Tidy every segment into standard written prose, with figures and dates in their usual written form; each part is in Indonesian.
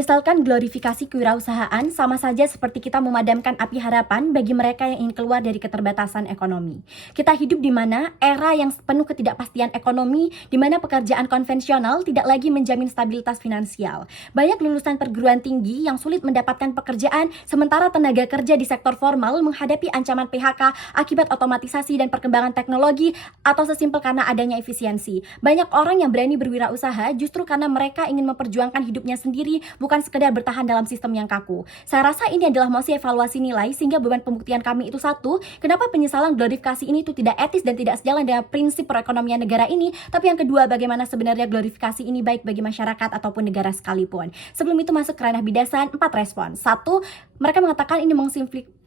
Misalkan glorifikasi kewirausahaan sama saja seperti kita memadamkan api harapan bagi mereka yang ingin keluar dari keterbatasan ekonomi. Kita hidup di mana era yang penuh ketidakpastian ekonomi, di mana pekerjaan konvensional tidak lagi menjamin stabilitas finansial. Banyak lulusan perguruan tinggi yang sulit mendapatkan pekerjaan, sementara tenaga kerja di sektor formal menghadapi ancaman PHK akibat otomatisasi dan perkembangan teknologi atau sesimpel karena adanya efisiensi. Banyak orang yang berani berwirausaha justru karena mereka ingin memperjuangkan hidupnya sendiri, bukan sekedar bertahan dalam sistem yang kaku. Saya rasa ini adalah mosi evaluasi nilai sehingga beban pembuktian kami itu satu, kenapa penyesalan glorifikasi ini itu tidak etis dan tidak sejalan dengan prinsip perekonomian negara ini. Tapi yang kedua, bagaimana sebenarnya glorifikasi ini baik bagi masyarakat ataupun negara sekalipun. Sebelum itu masuk ke ranah bidasan, 4 respon. 1, mereka mengatakan ini mengsimplifikasi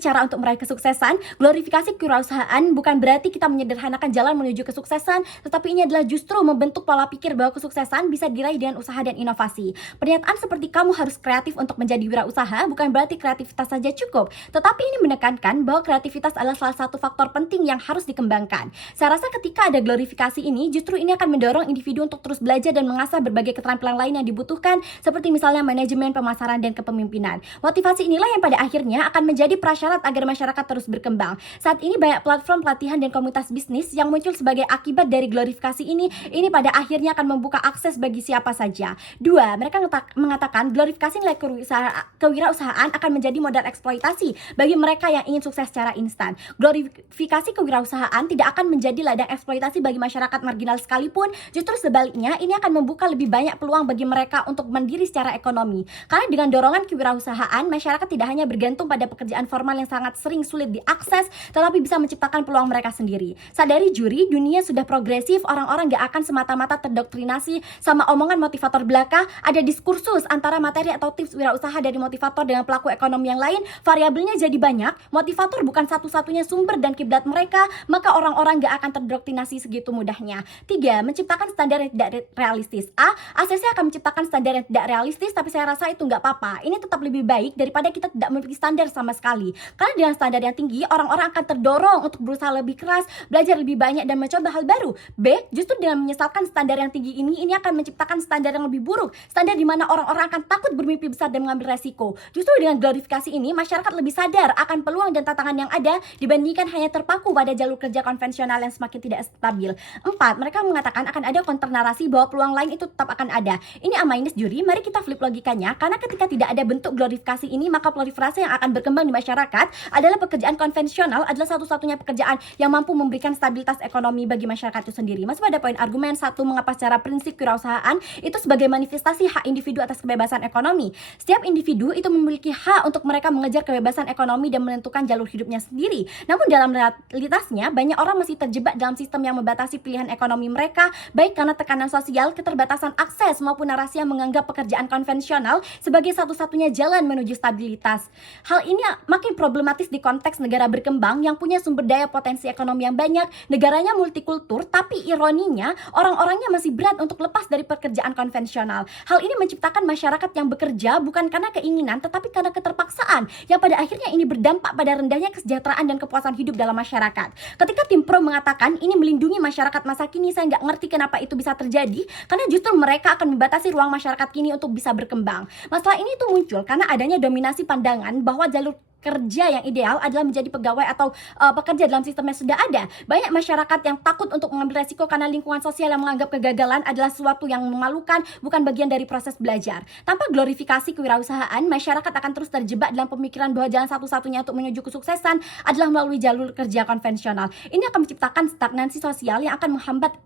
cara untuk meraih kesuksesan. Glorifikasi kewirausahaan bukan berarti kita menyederhanakan jalan menuju kesuksesan, tetapi ini adalah justru membentuk pola pikir bahwa kesuksesan bisa diraih dengan usaha dan inovasi. Pernyataan seperti kamu harus kreatif untuk menjadi wirausaha bukan berarti kreativitas saja cukup, tetapi ini menekankan bahwa kreativitas adalah salah satu faktor penting yang harus dikembangkan. Saya rasa ketika ada glorifikasi ini, justru ini akan mendorong individu untuk terus belajar dan mengasah berbagai keterampilan lain yang dibutuhkan, seperti misalnya manajemen, pemasaran, dan kepemimpinan. Motivasi inilah yang pada akhirnya akan menjadi prasyarat agar masyarakat terus berkembang. Saat ini banyak platform pelatihan dan komunitas bisnis yang muncul sebagai akibat dari glorifikasi ini pada akhirnya akan membuka akses bagi siapa saja. 2, mereka mengatakan glorifikasi nilai kewirausahaan akan menjadi modal eksploitasi bagi mereka yang ingin sukses secara instan. Glorifikasi kewirausahaan tidak akan menjadi ladang eksploitasi bagi masyarakat marginal sekalipun, justru sebaliknya ini akan membuka lebih banyak peluang bagi mereka untuk mandiri secara ekonomi. Karena dengan dorongan kewirausahaan, masyarakat tidak hanya bergantung pada pekerjaan formal yang sangat sering sulit diakses, tetapi bisa menciptakan peluang mereka sendiri. Sadari juri, dunia sudah progresif, orang-orang gak akan semata-mata terdoktrinasi sama omongan motivator belaka. Ada diskursus antara materi atau tips wirausaha dari motivator dengan pelaku ekonomi yang lain, variabelnya jadi banyak, motivator bukan satu-satunya sumber dan kiblat mereka, maka orang-orang gak akan terdoktrinasi segitu mudahnya. 3, menciptakan standar yang tidak realistis. ACC akan menciptakan standar yang tidak realistis, tapi saya rasa itu gak apa-apa. Ini tetap lebih baik daripada kita tidak memiliki standar sama sekali. Karena dengan standar yang tinggi, orang-orang akan terdorong untuk berusaha lebih keras, belajar lebih banyak dan mencoba hal baru. B, justru dengan menyesalkan standar yang tinggi ini akan menciptakan standar yang lebih buruk. Standar di mana orang-orang akan takut bermimpi besar dan mengambil resiko. Justru dengan glorifikasi ini, masyarakat lebih sadar akan peluang dan tantangan yang ada dibandingkan hanya terpaku pada jalur kerja konvensional yang semakin tidak stabil. 4, mereka mengatakan akan ada counter narasi bahwa peluang lain itu tetap akan ada. Ini A- juri, mari kita flip logikanya, karena ketika tidak ada bentuk glorifikasi ini, maka proliferasi yang akan berkembang di masyarakat adalah pekerjaan konvensional adalah satu-satunya pekerjaan yang mampu memberikan stabilitas ekonomi bagi masyarakat itu sendiri. Masuk pada poin argumen 1, mengapa secara prinsip kewirausahaan itu sebagai manifestasi hak individu atas kebebasan ekonomi. Setiap individu itu memiliki hak untuk mereka mengejar kebebasan ekonomi dan menentukan jalur hidupnya sendiri. Namun dalam realitasnya, banyak orang masih terjebak dalam sistem yang membatasi pilihan ekonomi mereka, baik karena tekanan sosial, keterbatasan akses, maupun narasi yang menganggap pekerjaan konvensional sebagai satu-satunya jalan menuju stabilitas. Hal ini makin problematis di konteks negara berkembang yang punya sumber daya potensi ekonomi yang banyak, negaranya multikultur, tapi ironinya orang-orangnya masih berat untuk lepas dari pekerjaan konvensional. Hal ini menciptakan masyarakat yang bekerja bukan karena keinginan, tetapi karena keterpaksaan, yang pada akhirnya ini berdampak pada rendahnya kesejahteraan dan kepuasan hidup dalam masyarakat. Ketika tim pro mengatakan ini melindungi masyarakat masa kini, saya nggak ngerti kenapa itu bisa terjadi, karena justru mereka akan membatasi ruang masyarakat kini untuk bisa berkembang. Masalah ini tuh muncul karena adanya dominasi pandangan bahwa jalur kerja yang ideal adalah menjadi pegawai atau pekerja dalam sistem yang sudah ada. Banyak masyarakat yang takut untuk mengambil resiko karena lingkungan sosial yang menganggap kegagalan adalah sesuatu yang memalukan, bukan bagian dari proses belajar. Tanpa glorifikasi kewirausahaan, masyarakat akan terus terjebak dalam pemikiran bahwa jalan satu-satunya untuk menuju kesuksesan adalah melalui jalur kerja konvensional. Ini akan menciptakan stagnansi sosial yang akan menghambat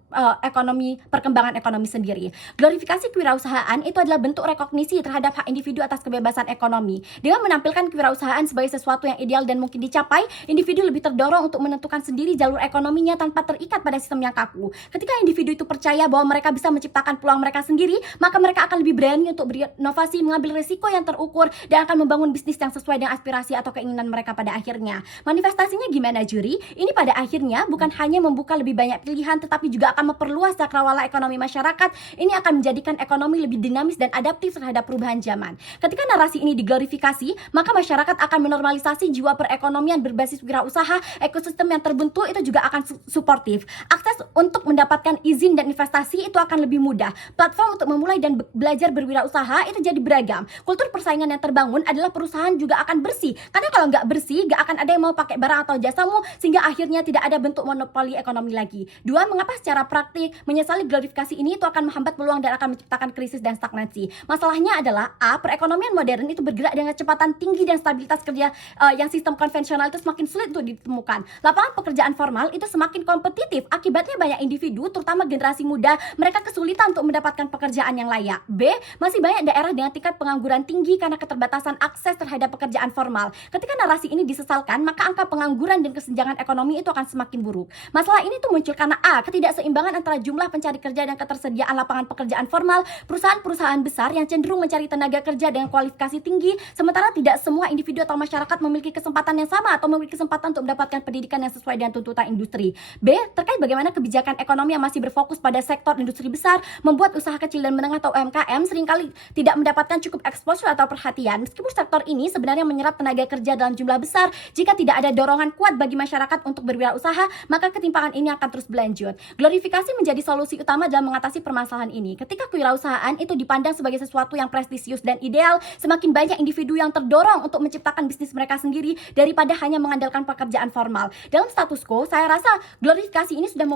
perkembangan ekonomi sendiri. Glorifikasi kewirausahaan itu adalah bentuk rekognisi terhadap hak individu atas kebebasan ekonomi. Dengan menampilkan kewirausahaan sebagai sesuatu yang ideal dan mungkin dicapai, individu lebih terdorong untuk menentukan sendiri jalur ekonominya tanpa terikat pada sistem yang kaku. Ketika individu itu percaya bahwa mereka bisa menciptakan peluang mereka sendiri, maka mereka akan lebih berani untuk berinovasi, mengambil risiko yang terukur, dan akan membangun bisnis yang sesuai dengan aspirasi atau keinginan mereka pada akhirnya. Manifestasinya gimana, juri? Ini pada akhirnya bukan hanya membuka lebih banyak pilihan, tetapi juga akan memperluas cakrawala ekonomi masyarakat. Ini akan menjadikan ekonomi lebih dinamis dan adaptif terhadap perubahan zaman. Ketika narasi ini diglorifikasi, maka masyarakat akan menormalisasi jiwa perekonomian berbasis wirausaha, ekosistem yang terbentuk itu juga akan suportif. Akses untuk mendapatkan izin dan investasi itu akan lebih mudah. Platform untuk memulai dan belajar berwirausaha itu jadi beragam. Kultur persaingan yang terbangun adalah perusahaan juga akan bersih. Karena kalau nggak bersih, nggak akan ada yang mau pakai barang atau jasamu, sehingga akhirnya tidak ada bentuk monopoli ekonomi lagi. Dua, mengapa secara praktik menyesali glorifikasi ini itu akan menghambat peluang dan akan menciptakan krisis dan stagnasi. Masalahnya adalah perekonomian modern itu bergerak dengan kecepatan tinggi dan stabilitas kerja yang sistem konvensional itu semakin sulit untuk ditemukan. Lapangan pekerjaan formal itu semakin kompetitif. Akibatnya banyak individu, terutama generasi muda, mereka kesulitan untuk mendapatkan pekerjaan yang layak. B, masih banyak daerah dengan tingkat pengangguran tinggi karena keterbatasan akses terhadap pekerjaan formal. Ketika narasi ini disesalkan, maka angka pengangguran dan kesenjangan ekonomi itu akan semakin buruk. Masalah ini tuh muncul karena ketidakseimbangan antara jumlah pencari kerja dan ketersediaan lapangan pekerjaan formal. Perusahaan-perusahaan besar yang cenderung mencari tenaga kerja dengan kualifikasi tinggi, sementara tidak semua individu atau masyarakat memiliki kesempatan yang sama atau memiliki kesempatan untuk mendapatkan pendidikan yang sesuai dengan tuntutan industri. B, terkait bagaimana kebijakan ekonomi yang masih berfokus pada sektor industri besar membuat usaha kecil dan menengah atau UMKM seringkali tidak mendapatkan cukup exposure atau perhatian. Meskipun sektor ini sebenarnya menyerap tenaga kerja dalam jumlah besar, jika tidak ada dorongan kuat bagi masyarakat untuk berwirausaha, maka ketimpangan ini akan terus berlanjut. Glorifikasi menjadi solusi utama dalam mengatasi permasalahan ini. Ketika kewirausahaan itu dipandang sebagai sesuatu yang prestisius dan ideal, semakin banyak individu yang terdorong untuk menciptakan bisnis mereka sendiri daripada hanya mengandalkan pekerjaan formal. Dalam status quo, saya rasa glorifikasi ini sudah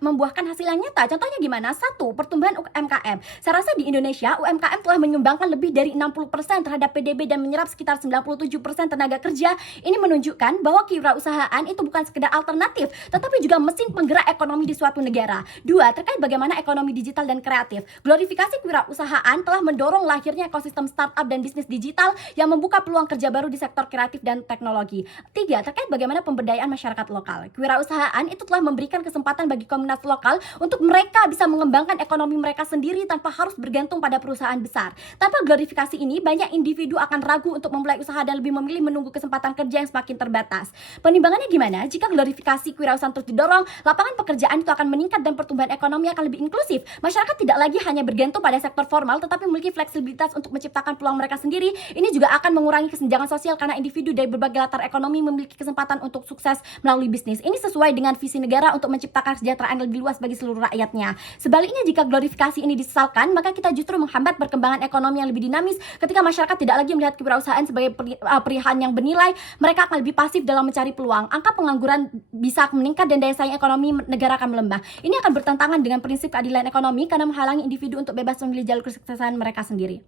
membuahkan hasil yang nyata. Contohnya gimana? 1. Pertumbuhan UMKM. Saya rasa di Indonesia, UMKM telah menyumbangkan lebih dari 60% terhadap PDB dan menyerap sekitar 97% tenaga kerja. Ini menunjukkan bahwa kewirausahaan itu bukan sekedar alternatif, tetapi juga mesin penggerak ekonomi di suatu negara. 2. Terkait bagaimana ekonomi digital dan kreatif. Glorifikasi kewirausahaan telah mendorong lahirnya ekosistem startup dan bisnis digital yang membuka peluang kerja baru di sektor kreatif dan teknologi. 3. Terkait bagaimana pemberdayaan masyarakat lokal. Kewirausahaan itu telah memberikan kesempatan bagi komunitas lokal untuk mereka bisa mengembangkan ekonomi mereka sendiri tanpa harus bergantung pada perusahaan besar. Tanpa glorifikasi ini, banyak individu akan ragu untuk memulai usaha dan lebih memilih menunggu kesempatan kerja yang semakin terbatas. Penimbangannya gimana? Jika glorifikasi kewirausahaan terus didorong, lapangan pekerjaan itu akan meningkat dan pertumbuhan ekonomi akan lebih inklusif. Masyarakat tidak lagi hanya bergantung pada sektor formal, tetapi memiliki fleksibilitas untuk menciptakan peluang mereka sendiri. Ini juga akan mengurangi kesenjangan sosial karena individu dari berbagai latar ekonomi memiliki kesempatan untuk sukses melalui bisnis. Ini sesuai dengan visi negara untuk menciptakan kesejahteraan yang lebih luas bagi seluruh rakyatnya. Sebaliknya, jika glorifikasi ini disesalkan, maka kita justru menghambat perkembangan ekonomi yang lebih dinamis. Ketika masyarakat tidak lagi melihat kewirausahaan sebagai pilihan yang bernilai, mereka akan lebih pasif dalam mencari peluang. Angka pengangguran bisa meningkat dan daya saing ekonomi negara akan melemah. Ini akan bertentangan dengan prinsip keadilan ekonomi karena menghalangi individu untuk bebas memilih jalur kesuksesan mereka sendiri.